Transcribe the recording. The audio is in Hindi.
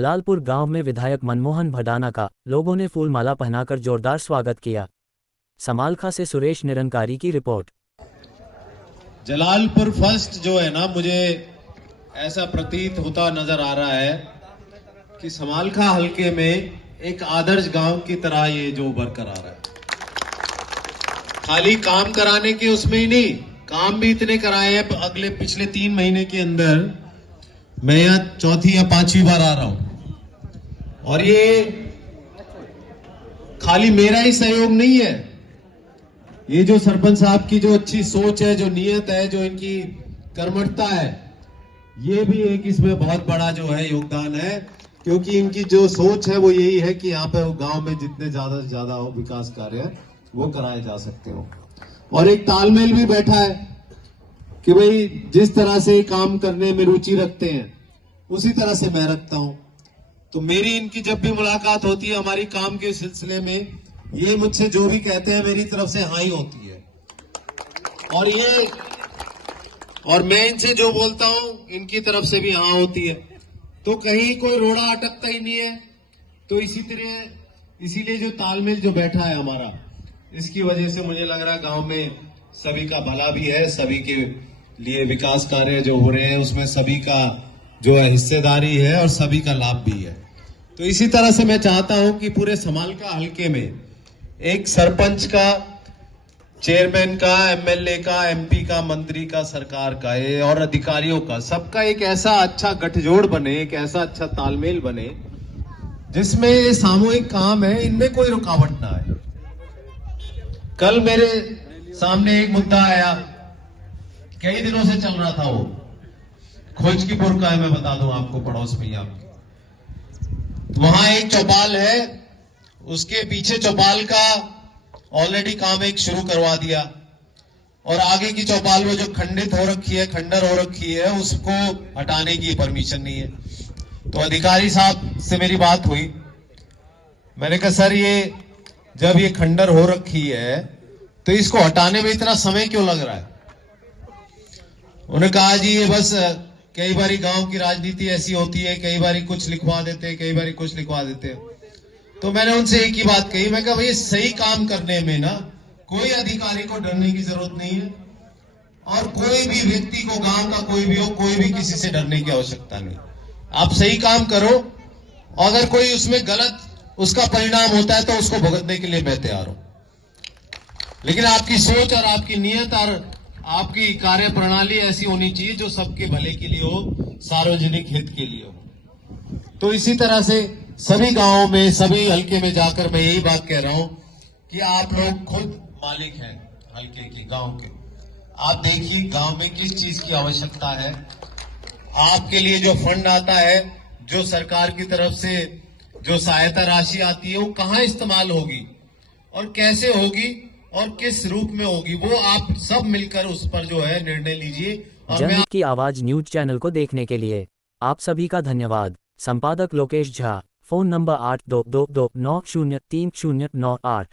जलालपुर गांव में विधायक मनमोहन भडाना का लोगों ने फूलमाला पहनाकर जोरदार स्वागत किया। समालखा से सुरेश निरंकारी की रिपोर्ट। जलालपुर फर्स्ट जो है ना, मुझे ऐसा प्रतीत होता नजर आ रहा है कि समालखा हलके में एक आदर्श गांव की तरह ये जो उभर कर आ रहा है। खाली काम कराने के उसमें ही नहीं, काम भी इतने कराए हैं। अगले पिछले 3 महीने के अंदर मैं यहां चौथी या 5वीं बार आ रहा हूं, और ये खाली मेरा ही सहयोग नहीं है। ये जो सरपंच साहब की जो अच्छी सोच है, जो नियत है, जो इनकी कर्मठता है, ये भी एक इसमें बहुत बड़ा जो है योगदान है। क्योंकि इनकी जो सोच है वो यही है कि यहाँ पे गांव में जितने ज्यादा से ज्यादा विकास कार्य है वो कराए जा सकते हो। और एक तालमेल भी बैठा है कि भाई जिस तरह से काम करने में रुचि रखते हैं उसी तरह से मैं रखता हूं। तो मेरी इनकी जब भी मुलाकात होती है हमारी काम के सिलसिले में, ये मुझसे जो भी कहते हैं मेरी तरफ से हाँ ही होती है। और मैं इनसे जो बोलता हूं इनकी तरफ से भी हाँ होती है। तो कहीं कोई रोड़ा अटकता ही नहीं है। तो इसीलिए जो तालमेल जो बैठा है हमारा, इसकी वजह से मुझे लग रहा है गांव में सभी का भला भी है, सभी के लिए विकास कार्य जो हो रहे हैं उसमें सभी का जो है हिस्सेदारी है और सभी का लाभ भी है। तो इसी तरह से मैं चाहता हूं कि पूरे समालखा हलके में एक सरपंच का, चेयरमैन का, एमएलए का, एमपी का, मंत्री का, सरकार का और अधिकारियों का, सबका एक ऐसा अच्छा गठजोड़ बने, एक ऐसा अच्छा तालमेल बने जिसमें ये सामूहिक काम है, इनमें कोई रुकावट ना आए। कल मेरे सामने एक मुद्दा आया, कई दिनों से चल रहा था, वो खोजकीपुर का है, मैं बता दूं आपको, पड़ोस में ही आपके। वहां एक चौपाल है, उसके पीछे चौपाल का ऑलरेडी काम एक शुरू करवा दिया, और आगे की चौपाल में जो खंडित हो रखी है, खंडर हो रखी है, उसको हटाने की परमिशन नहीं है। तो अधिकारी साहब से मेरी बात हुई, मैंने कहा सर ये जब ये खंडर हो रखी है तो इसको हटाने में इतना समय क्यों लग रहा है? उन्होंने कहा जी ये बस कई बारी गांव की राजनीति ऐसी होती है, कई बारी कुछ लिखवा देते हैं, कई बारी कुछ लिखवा देते हैं। तो मैंने उनसे एक ही बात कही, मैं कहा भाई सही काम करने में ना कोई अधिकारी को डरने की जरूरत नहीं है, और कोई भी व्यक्ति को, गांव का कोई भी हो, कोई भी किसी से डरने की आवश्यकता नहीं। आप सही काम करो, अगर कोई उसमें गलत उसका परिणाम होता है तो उसको भुगतने के लिए मैं तैयार हूं। लेकिन आपकी सोच और आपकी नियत और आपकी कार्य प्रणाली ऐसी होनी चाहिए जो सबके भले के लिए हो, सार्वजनिक हित के लिए हो। तो इसी तरह से सभी गांवों में, सभी हलके में जाकर मैं यही बात कह रहा हूं कि आप लोग खुद मालिक हैं हलके के, गांव के। आप देखिए गांव में किस चीज की आवश्यकता है। आपके लिए जो फंड आता है, जो सरकार की तरफ से जो सहायता राशि आती है, वो कहां इस्तेमाल होगी और कैसे होगी और किस रूप में होगी, वो आप सब मिलकर उस पर जो है निर्णय लीजिए। और जनहित की आवाज न्यूज चैनल को देखने के लिए आप सभी का धन्यवाद। संपादक लोकेश झा, फोन नंबर 8222903098।